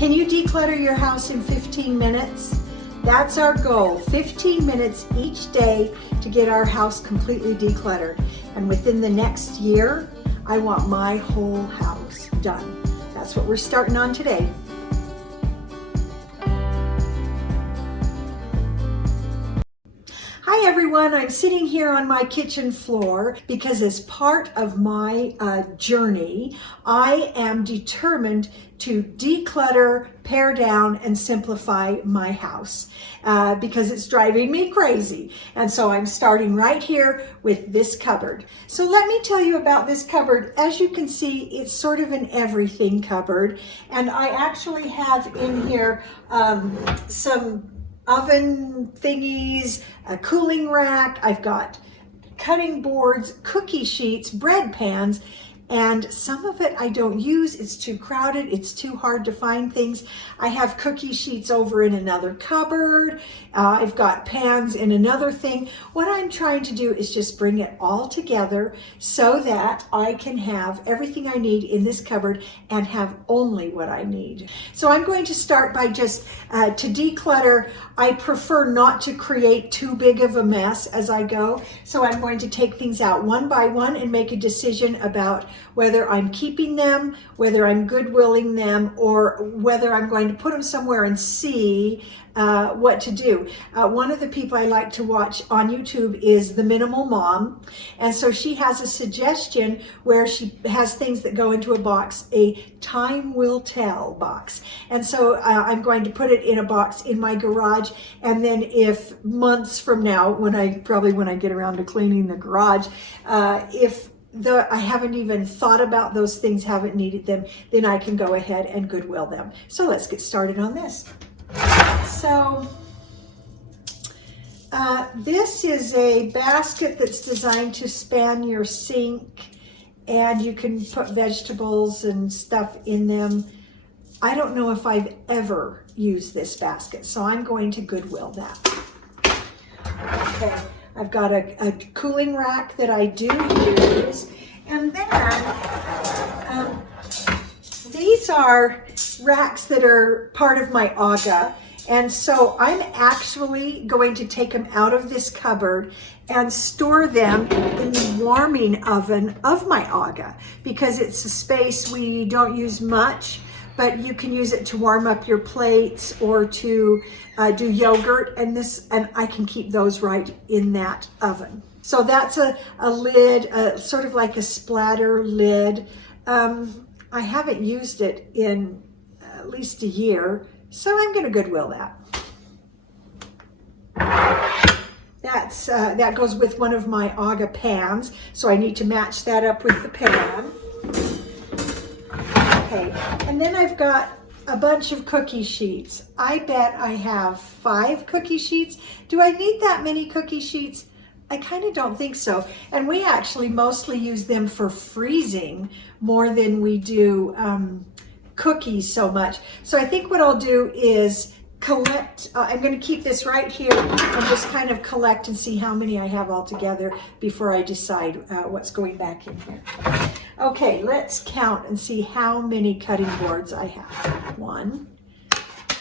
Can you declutter your house in 15 minutes? That's our goal, 15 minutes each day to get our house completely decluttered. And within the next year, I want my whole house done. That's what we're starting on today. Hi everyone, I'm sitting here on my kitchen floor because as part of my journey, I am determined to declutter, pare down, and simplify my house because it's driving me crazy. And so I'm starting right here with this cupboard. So let me tell you about this cupboard. As you can see, it's sort of an everything cupboard. And I actually have in here some oven thingies, a cooling rack. I've got cutting boards, cookie sheets, bread pans, and some of it I don't use. It's too crowded. It's too hard to find things. I have cookie sheets over in another cupboard. I've got pans in another thing. What I'm trying to do is just bring it all together so that I can have everything I need in this cupboard and have only what I need. So I'm going to start by just to declutter. I prefer not to create too big of a mess as I go. So I'm going to take things out one by one and make a decision about whether I'm keeping them, whether I'm goodwilling them, or whether I'm going to put them somewhere and see what to do. One of the people I like to watch on YouTube is The Minimal Mom. And so she has a suggestion where she has things that go into a box, a time will tell box. And so I'm going to put it in a box in my garage. And then if months from now, when I get around to cleaning the garage, if I haven't even thought about those things, haven't needed them, then I can go ahead and goodwill them. So let's get started on this. So this is a basket that's designed to span your sink, and you can put vegetables and stuff in them. I don't know if I've ever used this basket, so I'm going to goodwill that. Okay, I've got a cooling rack that I do use, and then these are racks that are part of my AGA. And so I'm actually going to take them out of this cupboard and store them in the warming oven of my AGA because it's a space we don't use much, but you can use it to warm up your plates or to do yogurt, and I can keep those right in that oven. So that's a lid, sort of like a splatter lid. I haven't used it in at least a year, so I'm going to goodwill that. That goes with one of my AGA pans, so I need to match that up with the pan. Okay, and then I've got a bunch of cookie sheets. I bet I have 5 cookie sheets. Do I need that many cookie sheets? I kind of don't think so. And we actually mostly use them for freezing more than we do cookies so much. So I think what I'll do is collect, I'm going to keep this right here and just kind of collect and see how many I have all together before I decide what's going back in here. Okay, let's count and see how many cutting boards I have. 1,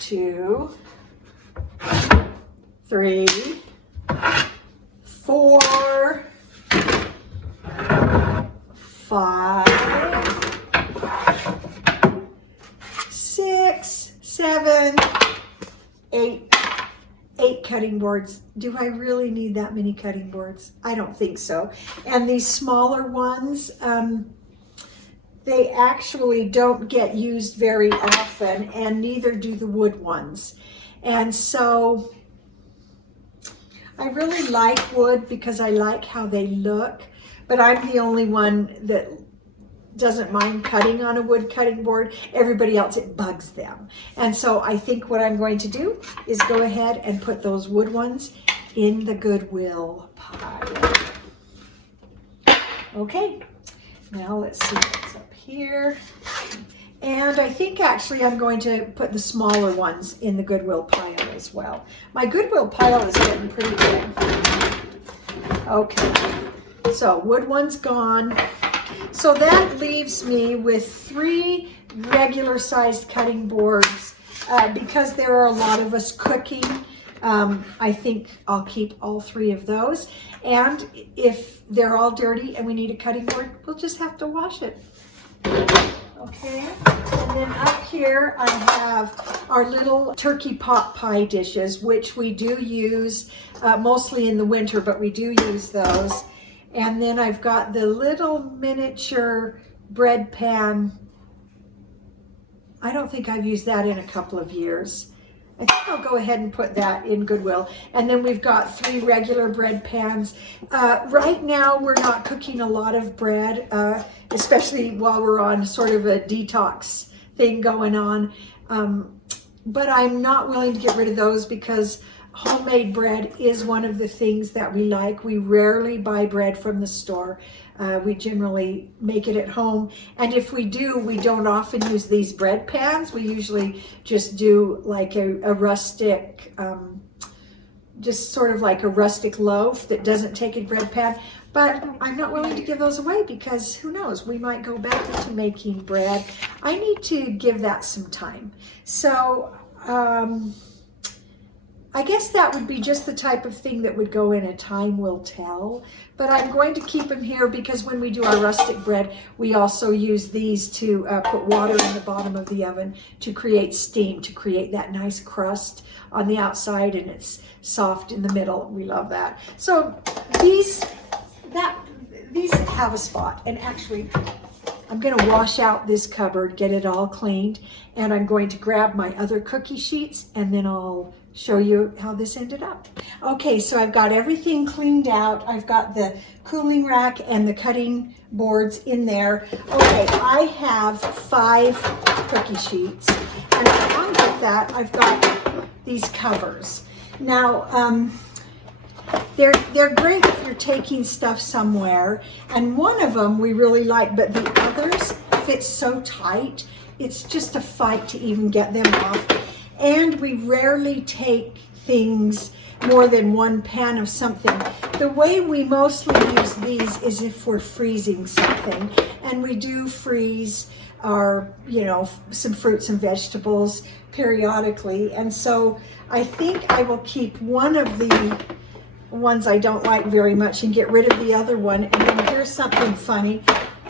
2, 3, 4, 5, 6, 7, 8 cutting boards. Do I really need that many cutting boards? I don't think so. And these smaller ones, they actually don't get used very often, and neither do the wood ones. And so I really like wood because I like how they look, but I'm the only one that doesn't mind cutting on a wood cutting board. Everybody else, it bugs them. And so I think what I'm going to do is go ahead and put those wood ones in the Goodwill pile. Okay, now let's see what's up here. And I think actually I'm going to put the smaller ones in the Goodwill pile as well. My Goodwill pile is getting pretty big. Okay, so wood one's gone. So that leaves me with 3 regular sized cutting boards because there are a lot of us cooking, I think I'll keep all 3 of those. And if they're all dirty and we need a cutting board, we'll just have to wash it. Okay, and then up here I have our little turkey pot pie dishes, which we do use mostly in the winter, but we do use those. And then I've got the little miniature bread pan. I don't think I've used that in a couple of years. I think I'll go ahead and put that in Goodwill. And then we've got 3 regular bread pans. Right now we're not cooking a lot of bread, especially while we're on sort of a detox thing going on. But I'm not willing to get rid of those because homemade bread is one of the things that we like. We rarely buy bread from the store. We generally make it at home. And if we do, we don't often use these bread pans. We usually just do like a rustic, just sort of like a rustic loaf that doesn't take a bread pan. But I'm not willing to give those away because who knows, we might go back into making bread. I need to give that some time. So, I guess that would be just the type of thing that would go in a time will tell, but I'm going to keep them here because when we do our rustic bread, we also use these to put water in the bottom of the oven to create steam, to create that nice crust on the outside, and it's soft in the middle. We love that. So these have a spot, and actually I'm going to wash out this cupboard, get it all cleaned, and I'm going to grab my other cookie sheets, and then I'll show you how this ended up. Okay, so I've got everything cleaned out. I've got the cooling rack and the cutting boards in there. Okay, I have 5 cookie sheets, and along with that, I've got these covers. Now, they're great if you're taking stuff somewhere, and one of them we really like, but the others fit so tight, it's just a fight to even get them off. And we rarely take things more than 1 pan of something. The way we mostly use these is if we're freezing something, and we do freeze our, some fruits and vegetables periodically. And so I think I will keep one of the ones I don't like very much and get rid of the other one. And then here's something funny.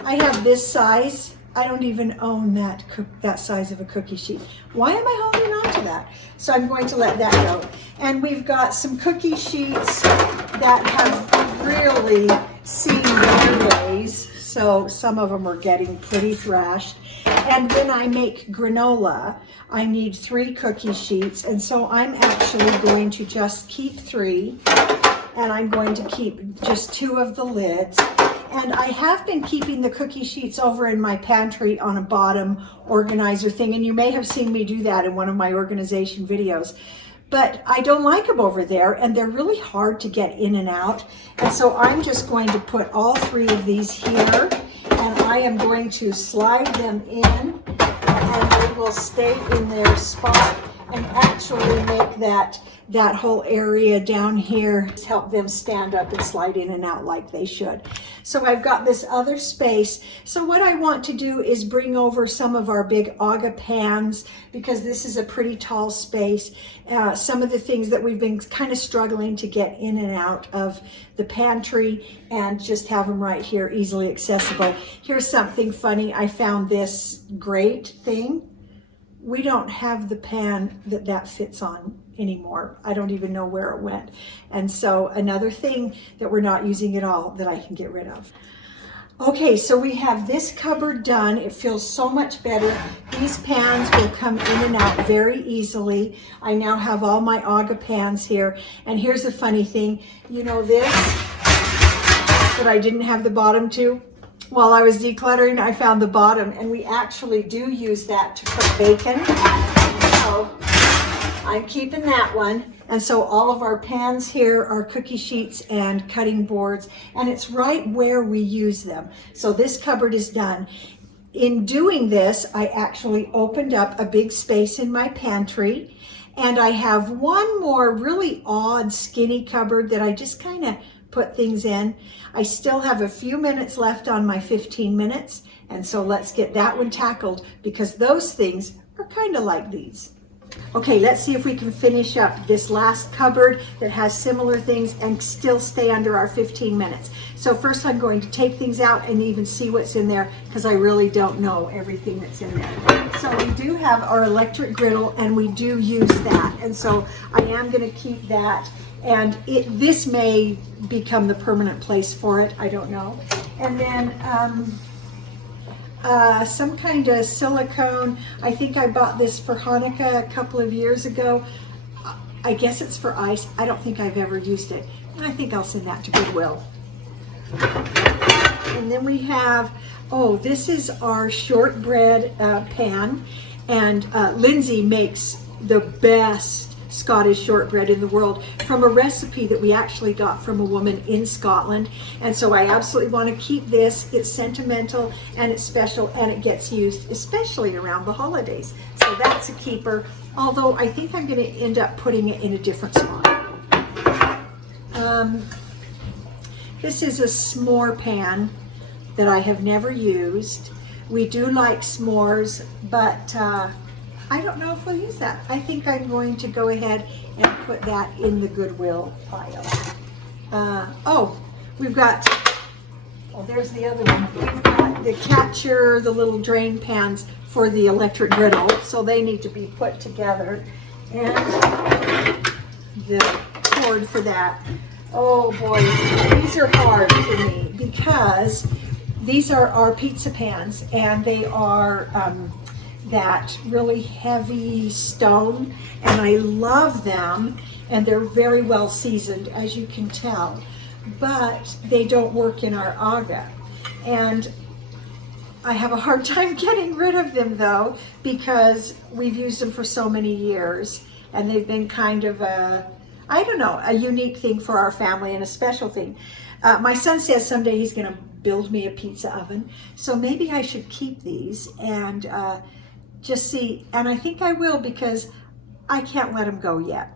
I have this size. I don't even own that size of a cookie sheet. Why am I holding on to that? So I'm going to let that go. And we've got some cookie sheets that have really seen better days. So some of them are getting pretty thrashed. And when I make granola, I need 3 cookie sheets. And so I'm actually going to just keep 3. And I'm going to keep just 2 of the lids. And I have been keeping the cookie sheets over in my pantry on a bottom organizer thing. And you may have seen me do that in one of my organization videos. But I don't like them over there, and they're really hard to get in and out. And so I'm just going to put all 3 of these here. And I am going to slide them in. And they will stay in their spot and actually make that whole area down here, help them stand up and slide in and out like they should. So I've got this other space. So what I want to do is bring over some of our big aga pans, because this is a pretty tall space. Some of the things that we've been kind of struggling to get in and out of the pantry, and just have them right here, easily accessible. Here's something funny. I found this grate thing. We don't have the pan that fits on anymore. I don't even know where it went. And so another thing that we're not using at all that I can get rid of. Okay, so we have this cupboard done. It feels so much better. These pans will come in and out very easily. I now have all my aga pans here. And here's the funny thing. You know this that I didn't have the bottom to? While I was decluttering, I found the bottom, and we actually do use that to cook bacon. So I'm keeping that one. And so all of our pans here are cookie sheets and cutting boards, and it's right where we use them. So this cupboard is done. In doing this, I actually opened up a big space in my pantry, and I have one more really odd skinny cupboard that I just kind of put things in. I still have a few minutes left on my 15 minutes, and so let's get that one tackled, because those things are kind of like these. Okay, let's see if we can finish up this last cupboard that has similar things and still stay under our 15 minutes. So first I'm going to take things out and even see what's in there because I really don't know everything that's in there. So we do have our electric griddle and we do use that. And so I am going to keep that. And this may become the permanent place for it. I don't know. And then some kind of silicone. I think I bought this for Hanukkah a couple of years ago. I guess it's for ice. I don't think I've ever used it. I think I'll send that to Goodwill. And then we have, oh, this is our shortbread pan. And Lindsay makes the best Scottish shortbread in the world from a recipe that we actually got from a woman in Scotland. And so I absolutely want to keep this. It's sentimental and it's special and it gets used especially around the holidays. So that's a keeper, although I think I'm going to end up putting it in a different spot. This is a s'more pan that I have never used. We do like s'mores, but I don't know if we'll use that. I think I'm going to go ahead and put that in the Goodwill pile. We've got, there's the other one. We've got the catcher, the little drain pans for the electric griddle, so they need to be put together. And the cord for that. Oh boy, these are hard for me because these are our pizza pans and they are that really heavy stone, and I love them, and they're very well seasoned, as you can tell, but they don't work in our aga. And I have a hard time getting rid of them though, because we've used them for so many years, and they've been kind of a, I don't know, a unique thing for our family and a special thing. My son says someday he's gonna build me a pizza oven, so maybe I should keep these and just see, and I think I will because I can't let them go yet.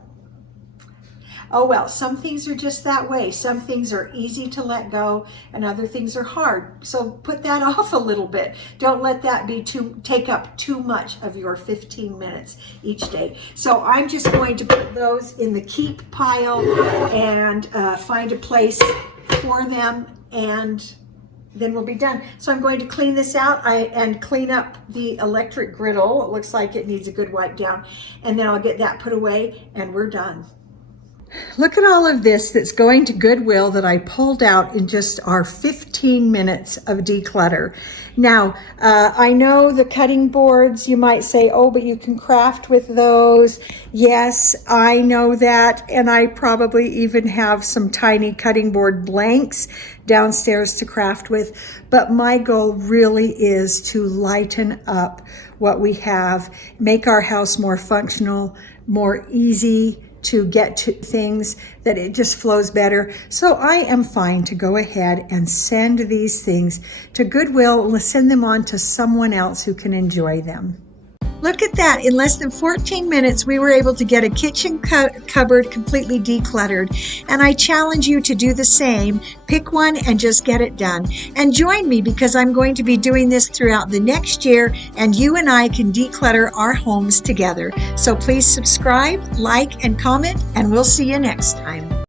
Oh well, some things are just that way. Some things are easy to let go and other things are hard. So put that off a little bit. Don't let that be take up too much of your 15 minutes each day. So I'm just going to put those in the keep pile and find a place for them, and then we'll be done. So I'm going to clean this out and clean up the electric griddle. It looks like it needs a good wipe down. And then I'll get that put away and we're done. Look at all of this that's going to Goodwill that I pulled out in just our 15 minutes of declutter. Now, I know the cutting boards, you might say, oh, but you can craft with those. Yes, I know that. And I probably even have some tiny cutting board blanks downstairs to craft with. But my goal really is to lighten up what we have, make our house more functional, more easy to get to things, that it just flows better. So I am fine to go ahead and send these things to Goodwill and send them on to someone else who can enjoy them. Look at that. In less than 14 minutes, we were able to get a kitchen cupboard completely decluttered. And I challenge you to do the same. Pick one and just get it done. And join me because I'm going to be doing this throughout the next year, and you and I can declutter our homes together. So please subscribe, like, and comment, and we'll see you next time.